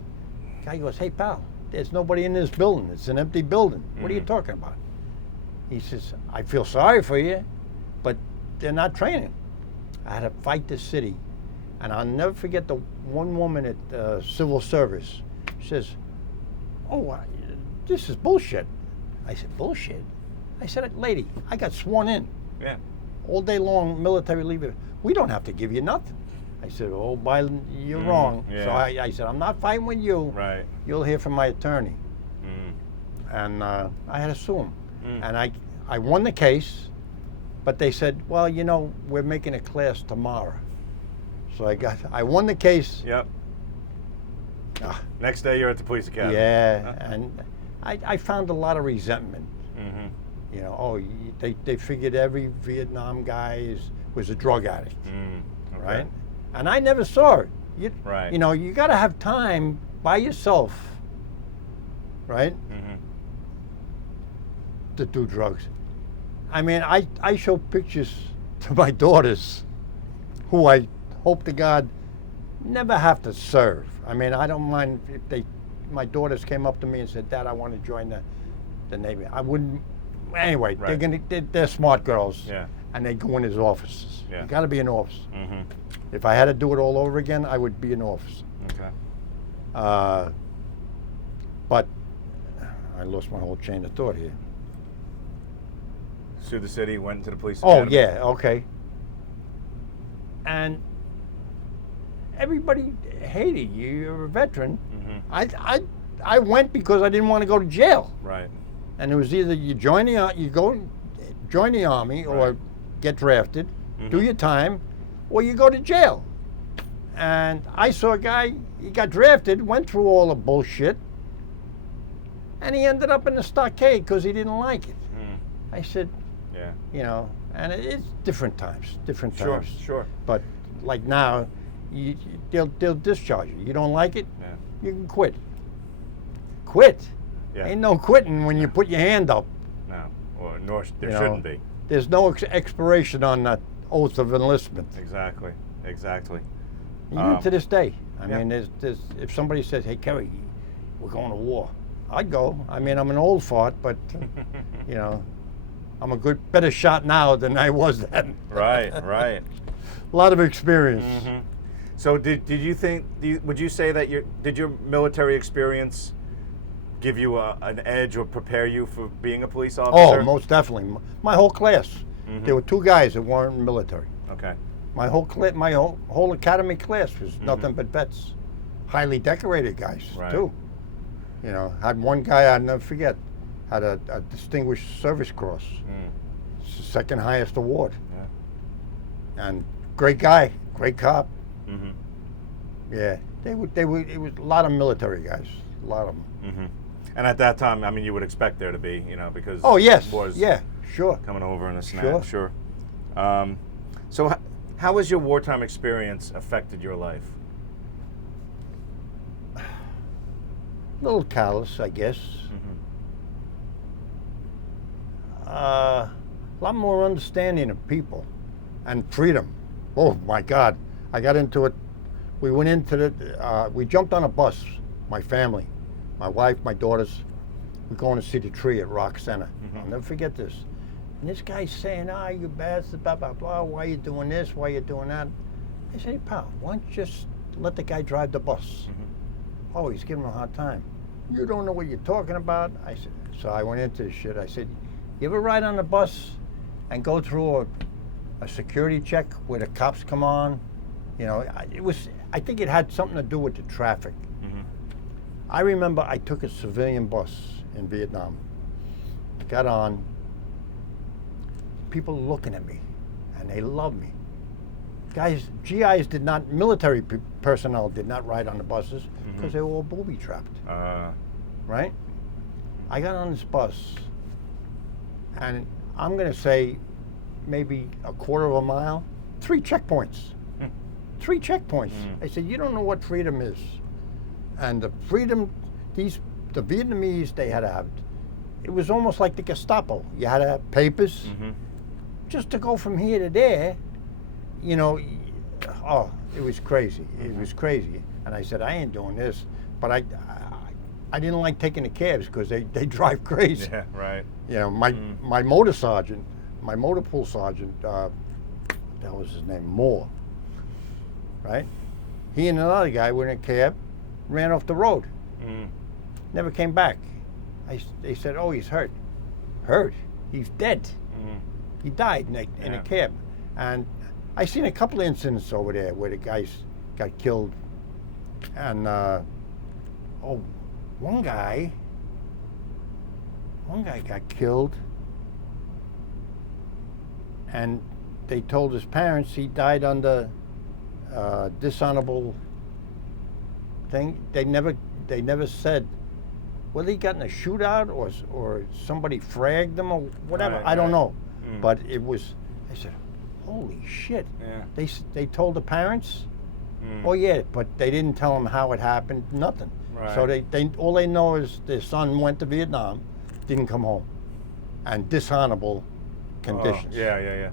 Guy goes, "Hey pal, there's nobody in this building. It's an empty building. What are you talking about?" He says, "I feel sorry for you, but they're not training." I had to fight the city. And I'll never forget the one woman at civil service. She says, "Oh, this is bullshit." I said, "Bullshit?" I said, "Lady, I got sworn in. Yeah. All day long, military leave. We don't have to give you nothing." I said, "Oh, Biden, you're wrong." Yeah. So I said, "I'm not fighting with you. Right. You'll hear from my attorney." Mm. And I had to sue him. And I won the case, but they said, "Well, you know, we're making a class tomorrow." So I won the case. Yep. Ah, Next day, you're at the police academy. yeah, and I found a lot of resentment. Mm-hmm. You know, they figured every Vietnam guy was a drug addict, Okay. right? And I never saw it. Right. You know, you got to have time by yourself, right, Mm-hmm. to do drugs. I mean, I show pictures to my daughters, who I hope to God never have to serve. I mean, I don't mind if my daughters came up to me and said, "Dad, I want to join the Navy." I wouldn't. Anyway, Right. they're smart girls. Yeah. And they go in as officers. Yeah. You got to be an officer. Mm-hmm. If I had to do it all over again, I would be an officer. Okay. But I lost my whole chain of thought here. Sued the city, went to the police Oh academy. yeah, okay. And everybody hated you. You're a veteran. Mm-hmm. I went because I didn't want to go to jail. Right. And it was either you join the army or Right. get drafted, do Mhm. your time, or you go to jail. And I saw a guy, he got drafted, went through all the bullshit, and he ended up in the stockade because he didn't like it. I said, Yeah. you know, and it's different times, Sure. times. Sure. But like now, they'll discharge you. You don't like it, Yeah. you can quit. Quit. Yeah. Ain't no quitting when you put your hand up. No. Or nor there You know, shouldn't be. There's no expiration on that oath of enlistment. Exactly. Exactly. Even to this day. I yeah. mean, there's if somebody says, "Hey, Kerry, we're going to war," I'd go. I mean, I'm an old fart, but you know, I'm a better shot now than I was then. Right. Right. A lot of experience. Mm-hmm. So did you think? Would you say that did your military experience give you an edge or prepare you for being a police officer? Oh, most definitely. My whole class. There were two guys that weren't military. Okay. My whole whole academy class was nothing but vets, highly decorated guys Right. too. You know, had one guy I'd never forget, had a Distinguished Service Cross. It's the second highest award. Yeah. And great guy, great cop. Mm-hmm. Yeah, they were. It was a lot of military guys, a lot of them. Mm-hmm. And at that time, I mean, you would expect there to be, because Oh yes, wars yeah, sure. coming over in a snap. Sure. So how has your wartime experience affected your life? A little callous, I guess. A lot more understanding of people and freedom. Oh my God, I got into it. We went into we jumped on a bus, my family, my wife, my daughters. We're going to see the tree at Rock Center. I'll never forget this. And this guy's saying, "Ah, you bastard, blah, blah, blah, why you doing this, why you doing that?" I said, "Hey, pal, why don't you just let the guy drive the bus?" Oh, he's giving him a hard time. "You don't know what you're talking about." I said, so I went into this shit. I said, "You ever ride on the bus and go through a security check where the cops come on?" You know, I think it had something to do with the traffic. I remember I took a civilian bus in Vietnam, got on, people looking at me, and they love me. GIs did not, personnel did not ride on the buses because they were all booby trapped. Right? I got on this bus, and I'm going to say maybe a quarter of a mile, 3 checkpoints. 3 checkpoints. I said, you don't know what freedom is. And the freedom, the Vietnamese, they had to have, it was almost like the Gestapo. You had to have papers just to go from here to there. You know, oh, it was crazy. It was crazy. And I said, I ain't doing this. But I didn't like taking the cabs because they drive crazy. Yeah, right. You know, my motor sergeant, my motor pool sergeant, that was his name, Moore, right? He and another guy were in a cab, ran off the road. Never came back. They said, oh, he's hurt. Hurt? He's dead. He died in a cab. And I seen a couple of incidents over there where the guys got killed. And one guy got killed, and they told his parents he died under dishonorable thing. They never said whether he got in a shootout or somebody fragged him or whatever. I don't know, but it was. I said, holy shit. Yeah. They told the parents. Oh yeah, but they didn't tell them how it happened. Nothing. Right. So they all they know is their son went to Vietnam, didn't come home, and dishonorable conditions. Oh, yeah.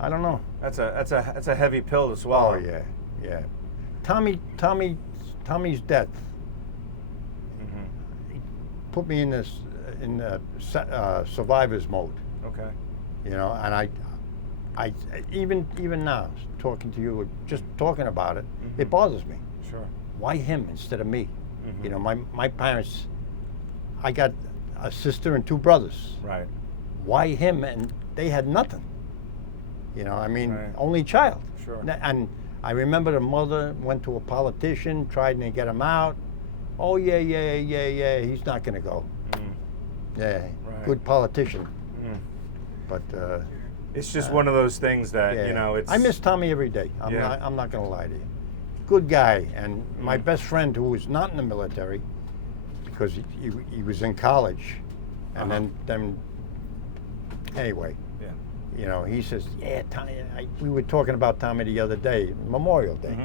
I don't know. That's a heavy pill to swallow. Oh yeah. Tommy's death. He put me in the survivor's mode. Okay. You know, and I even now talking to you, just talking about it, it bothers me. Sure. Why him instead of me? You know, my parents, I got a sister and 2 brothers. Right. Why him? And they had nothing. You know, I mean, only child. Sure. And I remember the mother went to a politician, tried to get him out. Oh yeah, he's not going to go. Yeah, good politician. But it's just one of those things that you know. It's. I miss Tommy every day. I'm not going to lie to you. Good guy, and my best friend who was not in the military, because he was in college, and then anyway, you know, he says, yeah, Tommy. We were talking about Tommy the other day, Memorial Day,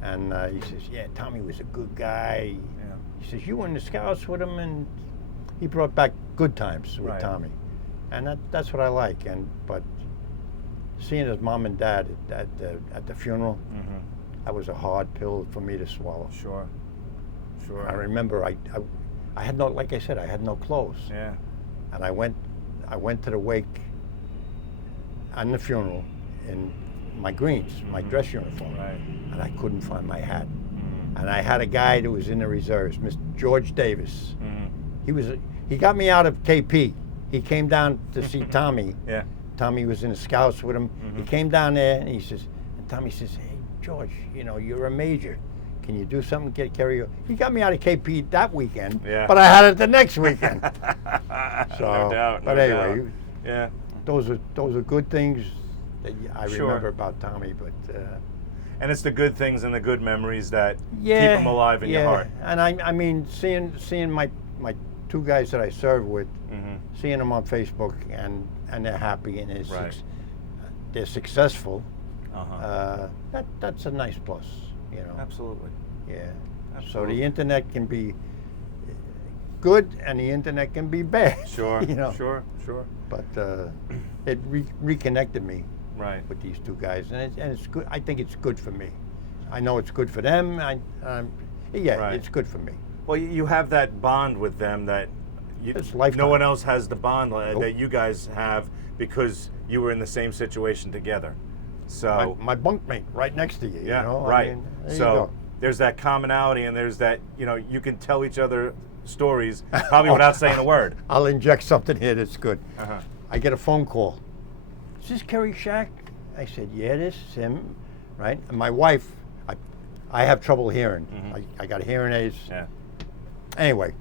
and he says, yeah, Tommy was a good guy. Yeah. He says, you were in the Scouts with him, and he brought back good times with Tommy, and that's what I like. But seeing his mom and dad at the funeral. That was a hard pill for me to swallow. Sure. I remember I had no, like I said, I had no clothes. Yeah. And I went to the wake and the funeral in my greens, my dress uniform. Right. And I couldn't find my hat. And I had a guy that was in the reserves, Mr. George Davis. He got me out of KP. He came down to see Tommy. Yeah. Tommy was in the Scouts with him. He came down there and Tommy says, hey, George, you know, you're a major. Can you do something to get Kerry? He got me out of KP that weekend, but I had it the next weekend. So, no doubt. But anyway, those are good things that I remember about Tommy. But and it's the good things and the good memories that keep them alive in your heart. And I mean, seeing my 2 guys that I served with, seeing them on Facebook and they're happy and they're successful. That's a nice plus, you know. Absolutely. Yeah. Absolutely. So the internet can be good and the internet can be bad. Sure. You know. Sure. But it reconnected me with these 2 guys, and it's good. I think it's good for me. I know it's good for them. It's good for me. Well, you have that bond with them that no one else has the bond that you guys have because you were in the same situation together. So my bunkmate right next to you. Yeah, you know? right. I mean, So there's that commonality, and there's that, you know, you can tell each other stories probably without saying a word. I'll inject something here that's good. I get a phone call. Is this Kerry Schacht? I said, yeah, this is him, right? And my wife, I have trouble hearing. I got hearing aids. Yeah. Anyway,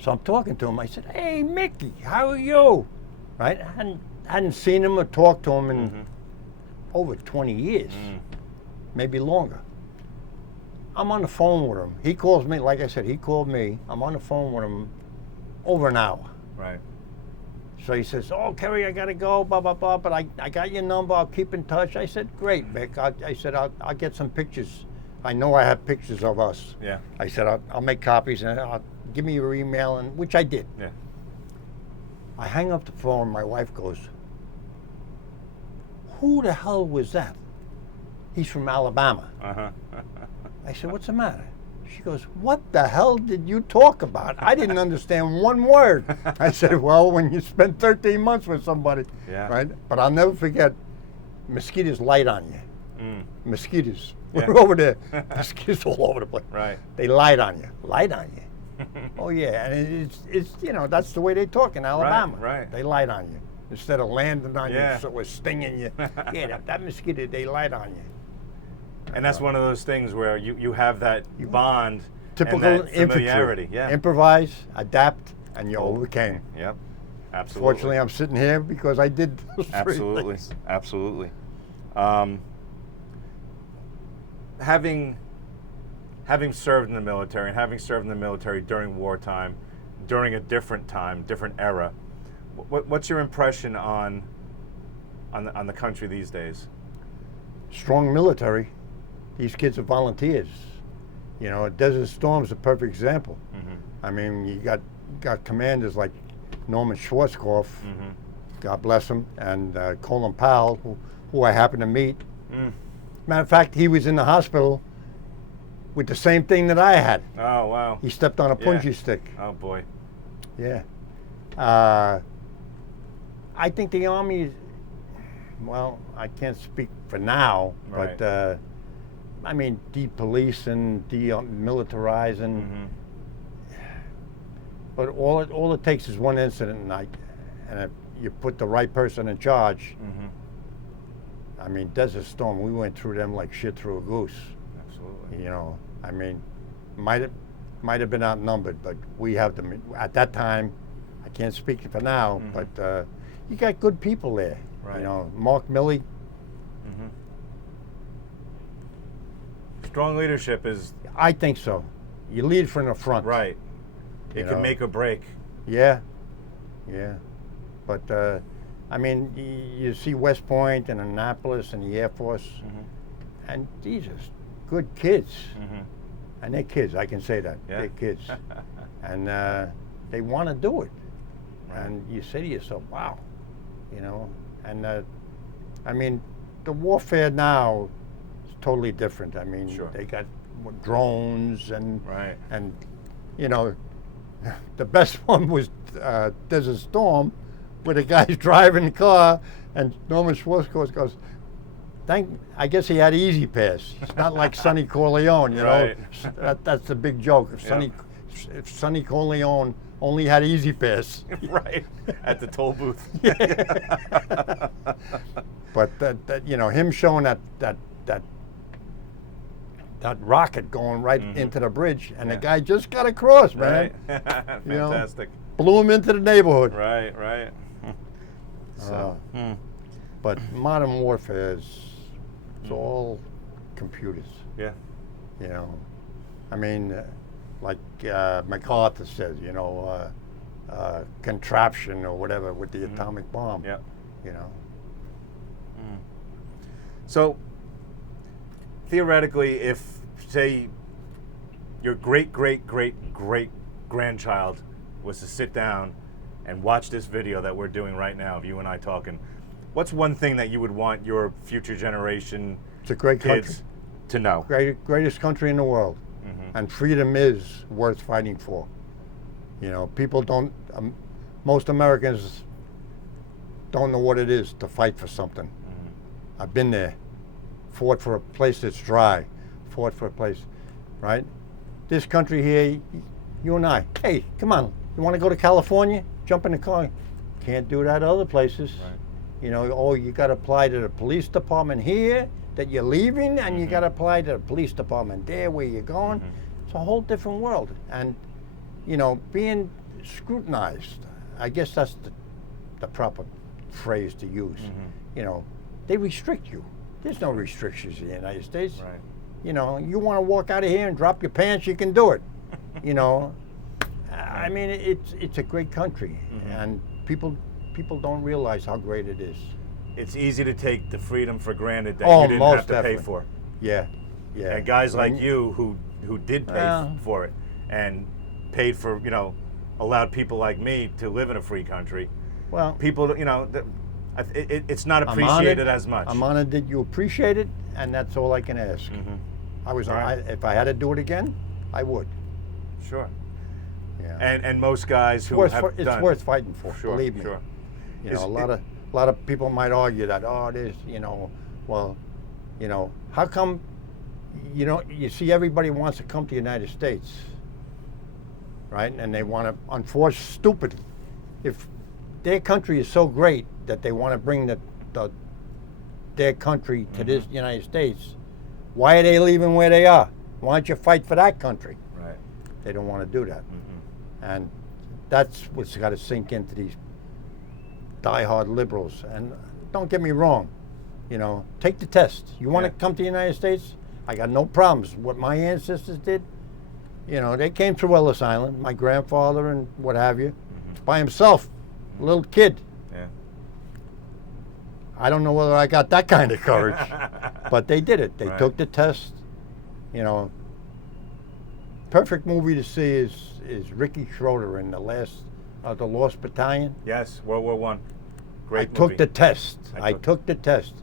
so I'm talking to him. I said, hey, Mickey, how are you? Right? I hadn't seen him or talked to him in over 20 years, maybe longer. I'm on the phone with him. He calls me, like I said, he called me. I'm on the phone with him over an hour. Right. So he says, oh, Kerry, I got to go, blah, blah, blah, but I got your number. I'll keep in touch. I said, great, Mick. I said, I'll get some pictures. I know I have pictures of us. Yeah. I said, I'll make copies, and I'll give me your email, and which I did. Yeah. I hang up the phone. My wife goes, who the hell was that? He's from Alabama. Uh-huh. I said, what's the matter? She goes, what the hell did you talk about? I didn't understand one word. I said, well, when you spend 13 months with somebody, Yeah. right? But I'll never forget, mosquitoes light on you. Mosquitoes. Yeah. We're over there. Mosquitoes all over the place. Right. They light on you. Light on you. Oh, yeah. And it's you know, that's the way they talk in Alabama. Right. They light on you. Instead of landing on Yeah. you, so it's stinging you. Yeah, that mosquito, they light on you. And that's one of those things where you have that bond, Typical and that infantry. familiarity. Yeah. Improvise, adapt, and you overcame. Yep. Absolutely. Fortunately, I'm sitting here because I did those three Absolutely. things. Absolutely. Having served in the military, and having served in the military during wartime, during a different time, different era, what's your impression on the country these days? Strong military. These kids are volunteers. You know, Desert Storm's a perfect example. I mean, you got commanders like Norman Schwarzkopf, God bless him, and Colin Powell, who I happened to meet. Matter of fact, he was in the hospital with the same thing that I had. Oh, wow. He stepped on a punji stick. Oh, boy. Yeah. I think the Army, well, I can't speak for now, Right. but I mean, de-policing, de-militarizing. But all it takes is one incident, and if you put the right person in charge. I mean, Desert Storm, we went through them like shit through a goose. Absolutely. You know, I mean, might have been outnumbered, but we have them at that time. I can't speak for now, but you got good people there. Right. You know, Mark Milley. Strong leadership is I think so. You lead from the front. right. It You can know. make or break. Yeah, yeah. But I mean, you see West Point and Annapolis and the Air Force, and these are good kids. And they're kids. I can say that. Yeah. They're kids, and they want to do it. And you say to yourself, "Wow," you know. And I mean, the warfare now is totally different. I mean, Sure. they got drones and Right. and you know, the best one was Desert Storm, where the guy's driving the car, and Norman Schwarzkopf goes, I guess he had Easy Pass. It's not like Sonny Corleone, you Right. know. That's the big joke. If Sonny Corleone only had Easy Pass. Right. At the toll booth. But that you know, him showing that rocket going right into the bridge, and the guy just got across, man. Right. You know? Fantastic. Blew him into the neighborhood. Right, right. So, But modern warfare is it's all computers. yeah. You know, I mean, like MacArthur says, you know, contraption or whatever with the atomic bomb. Yeah. You know. So, theoretically, if, say, your great-great-great-great-grandchild was to sit down and watch this video that we're doing right now of you and I talking, what's one thing that you would want your future generation It's a great kids country. to know? Greatest country in the world. And freedom is worth fighting for. You know, people don't, most Americans don't know what it is to fight for something. I've been there, fought for a place that's dry, fought for a place, right? This country here, you and I, hey, come on, you want to go to California? Jump in the car. Can't do that other places. Right. You know, oh, you got to apply to the police department here that you're leaving, and you got to apply to the police department there where you're going. It's a whole different world. And, you know, being scrutinized, I guess that's the proper phrase to use. You know, they restrict you. There's no restrictions in the United States. Right. You know, you want to walk out of here and drop your pants, you can do it. You know, I mean, it's a great country, and people don't realize how great it is. It's easy to take the freedom for granted that Oh, you didn't most have to definitely. pay for. Yeah, yeah. And guys like you who did pay Well. for it and paid for, you know, allowed people like me to live in a free country. Well, People, you know, it's not I'm appreciated honored. as much. I'm honored that you appreciate it, and that's all I can ask. Right. If I had to do it again, I would. Sure. Yeah. And most guys who it's have done. it's worth fighting for. Sure, Believe me. sure. You know, a lot of people might argue that, oh, there's, you know, well, you know, how come, you know, you see everybody wants to come to the United States, right? And they want to, unfortunately, stupid. If their country is so great that they want to bring their country to this United States, why are they leaving where they are? Why don't you fight for that country? Right. They don't want to do that. And that's what's got to sink into these diehard liberals. And don't get me wrong, you know, take the test. You want to come to the United States? I got no problems. What my ancestors did, you know, they came through Ellis Island, my grandfather and what have you, by himself, a little kid. Yeah. I don't know whether I got that kind of courage, but they did it. They Right. took the test. You know, perfect movie to see is Ricky Schroeder in the Lost Battalion. Yes, World War One. Great I movie. took the test. I I took- took the test.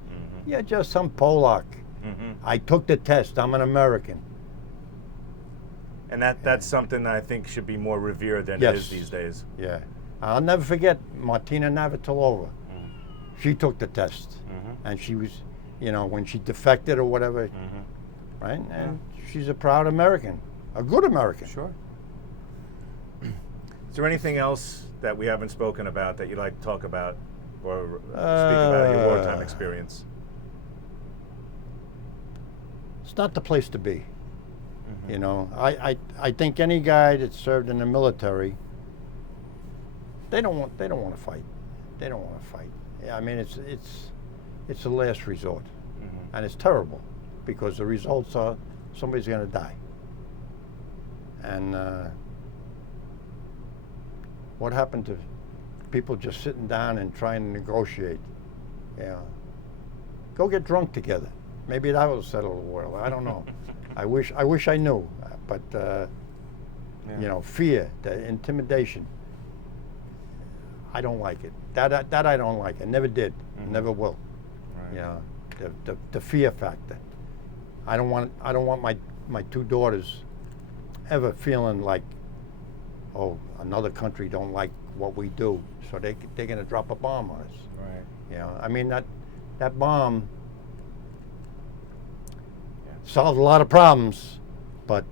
You're just some Polak. I took the test. I'm an American. And that's something that I think should be more revered than it Yes. is these days. Yeah. I'll never forget Martina Navratilova. She took the test. And she was, you know, when she defected or whatever, right? And she's a proud American, a good American. Sure. Is there anything else that we haven't spoken about that you'd like to talk about or speak about your wartime experience? It's not the place to be. You know, I think any guy that served in the military, they don't want to fight. They don't want to fight. Yeah, I mean, it's the last resort, and it's terrible because the results are somebody's going to die. And what happened to people just sitting down and trying to negotiate? Yeah, go get drunk together. Maybe that will settle the world. I don't know. I wish I knew, but you know, fear, the intimidation. I don't like it. That I don't like. I never did. Never will. Right. You know, the fear factor. I don't want my two daughters ever feeling like, oh, another country don't like what we do, so they're gonna drop a bomb on us. Right. You know, I mean that bomb solved a lot of problems, but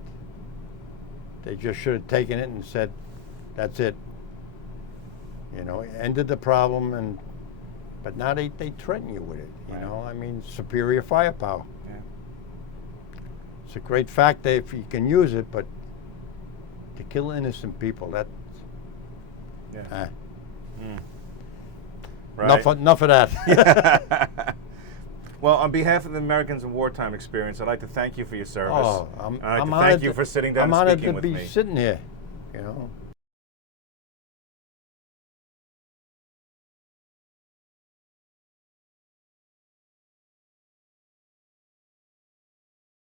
they just should have taken it and said, that's it. You know, ended the problem, but now they threaten you with it. You know, I mean, superior firepower. Yeah. It's a great fact that if you can use it, but to kill innocent people, that's Yeah. Right. enough of that. Well, on behalf of the Americans in Wartime Experience, I'd like to thank you for your service. Oh, and I'd like I'm to honored thank you for sitting down I'm and honored speaking to with be me. sitting here. You know.